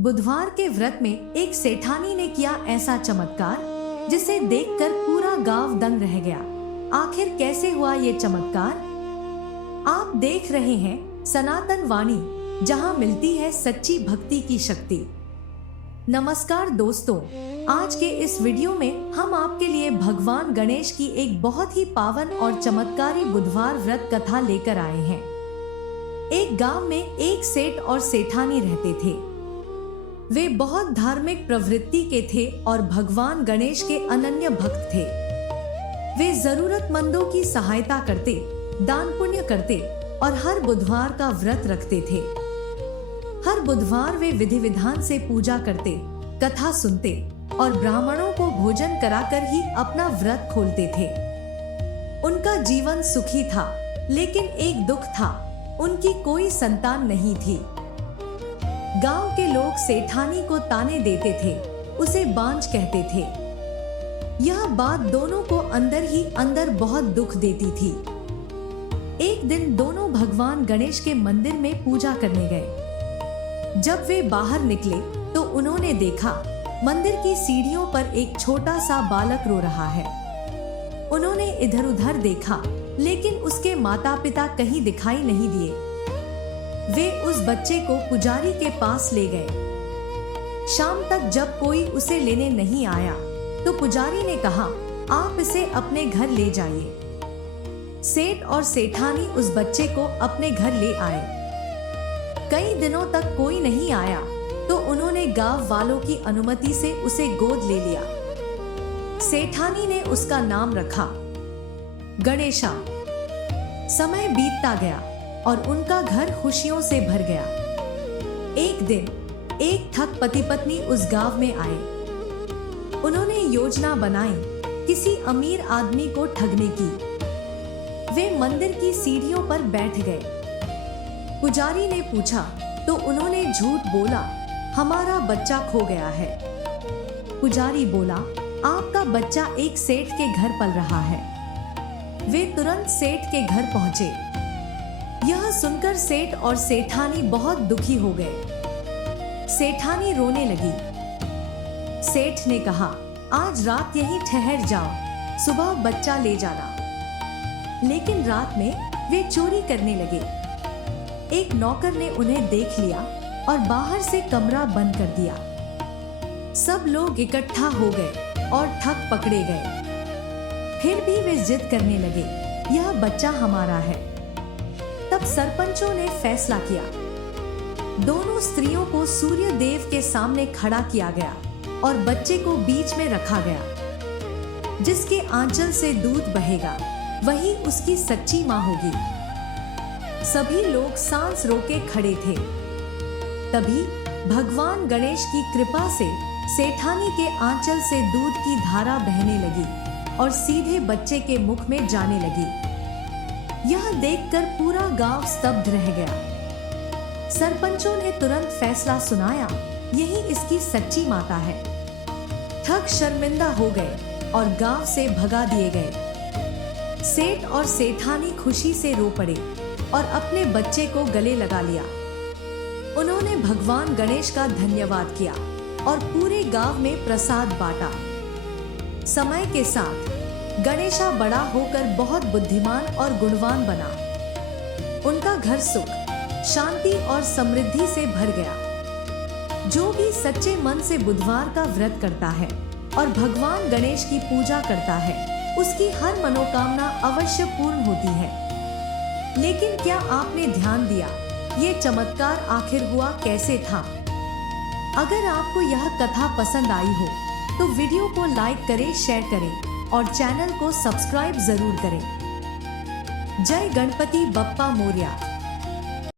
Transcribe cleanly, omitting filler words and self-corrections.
बुधवार के व्रत में एक सेठानी ने किया ऐसा चमत्कार जिसे देखकर पूरा गांव दंग रह गया। आखिर कैसे हुआ ये चमत्कार? आप देख रहे हैं सनातन वाणी, जहां मिलती है सच्ची भक्ति की शक्ति। नमस्कार दोस्तों, आज के इस वीडियो में हम आपके लिए भगवान गणेश की एक बहुत ही पावन और चमत्कारी बुधवार व्रत कथा लेकर आए हैं। एक गांव में एक सेठ और सेठानी रहते थे। वे बहुत धार्मिक प्रवृत्ति के थे और भगवान गणेश के अनन्य भक्त थे। वे जरूरतमंदों की सहायता करते, दान पुण्य करते और हर बुधवार का व्रत रखते थे। हर बुधवार वे विधि विधान से पूजा करते, कथा सुनते और ब्राह्मणों को भोजन कराकर ही अपना व्रत खोलते थे। उनका जीवन सुखी था, लेकिन एक दुख था, उनकी कोई संतान नहीं थी। गांव के लोग सेठानी को ताने देते थे, उसे बांझ कहते थे। यह बात दोनों को अंदर ही अंदर बहुत दुख देती थी। एक दिन दोनों भगवान गणेश के मंदिर में पूजा करने गए। जब वे बाहर निकले तो उन्होंने देखा मंदिर की सीढ़ियों पर एक छोटा सा बालक रो रहा है। उन्होंने इधर उधर देखा, लेकिन उसके माता पिता कहीं दिखाई नहीं दिए। वे उस बच्चे को पुजारी के पास ले गए। शाम तक जब कोई उसे लेने नहीं आया तो पुजारी ने कहा, आप इसे अपने घर ले जाइए। सेठ और सेठानी उस बच्चे को अपने घर ले आए। कई दिनों तक कोई नहीं आया तो उन्होंने गांव वालों की अनुमति से उसे गोद ले लिया। सेठानी ने उसका नाम रखा गणेशा। समय बीतता गया और उनका घर खुशियों से भर गया। एक दिन एक ठग पति पत्नी उस गांव में आए। उन्होंने योजना बनाई किसी अमीर आदमी को ठगने की। वे मंदिर की सीढ़ियों पर बैठ गए। पुजारी ने पूछा तो उन्होंने झूठ बोला, हमारा बच्चा खो गया है। पुजारी बोला, आपका बच्चा एक सेठ के घर पल रहा है। वे तुरंत सेठ के घर पहुंचे। यह सुनकर सेठ और सेठानी बहुत दुखी हो गए। सेठानी रोने लगी। सेठ ने कहा, आज रात यहीं ठहर जाओ, सुबह बच्चा ले जाना। लेकिन रात में वे चोरी करने लगे। एक नौकर ने उन्हें देख लिया और बाहर से कमरा बंद कर दिया। सब लोग इकट्ठा हो गए और ठग पकड़े गए। फिर भी वे जिद करने लगे, यह बच्चा हमारा है। तब सरपंचों ने फैसला किया। दोनों स्त्रियों को सूर्य देव के सामने खड़ा किया गया और बच्चे को बीच में रखा गया। जिसके आंचल से दूध बहेगा वही उसकी सच्ची मां होगी। सभी लोग सांस रोके खड़े थे। तभी भगवान गणेश की कृपा से सेठानी के आंचल से दूध की धारा बहने लगी और सीधे बच्चे के मुख में जाने लगी। यह देखकर पूरा गांव स्तब्ध रह गया। सरपंचों ने तुरंत फैसला सुनाया, यही इसकी सच्ची माता है। ठग शर्मिंदा हो गए और गांव से भगा दिए गए। सेठ और सेठानी खुशी से रो पड़े और अपने बच्चे को गले लगा लिया। उन्होंने भगवान गणेश का धन्यवाद किया और पूरे गांव में प्रसाद बांटा। समय के साथ गणेशा बड़ा होकर बहुत बुद्धिमान और गुणवान बना। उनका घर सुख, शांति और समृद्धि से भर गया। जो भी सच्चे मन से बुधवार का व्रत करता है और भगवान गणेश की पूजा करता है, उसकी हर मनोकामना अवश्य पूर्ण होती है। लेकिन क्या आपने ध्यान दिया, ये चमत्कार आखिर हुआ कैसे था? अगर आपको यह कथा पसंद आई हो तो वीडियो को लाइक करें, शेयर करें और चैनल को सब्सक्राइब जरूर करें। जय गणपति बप्पा मोरया।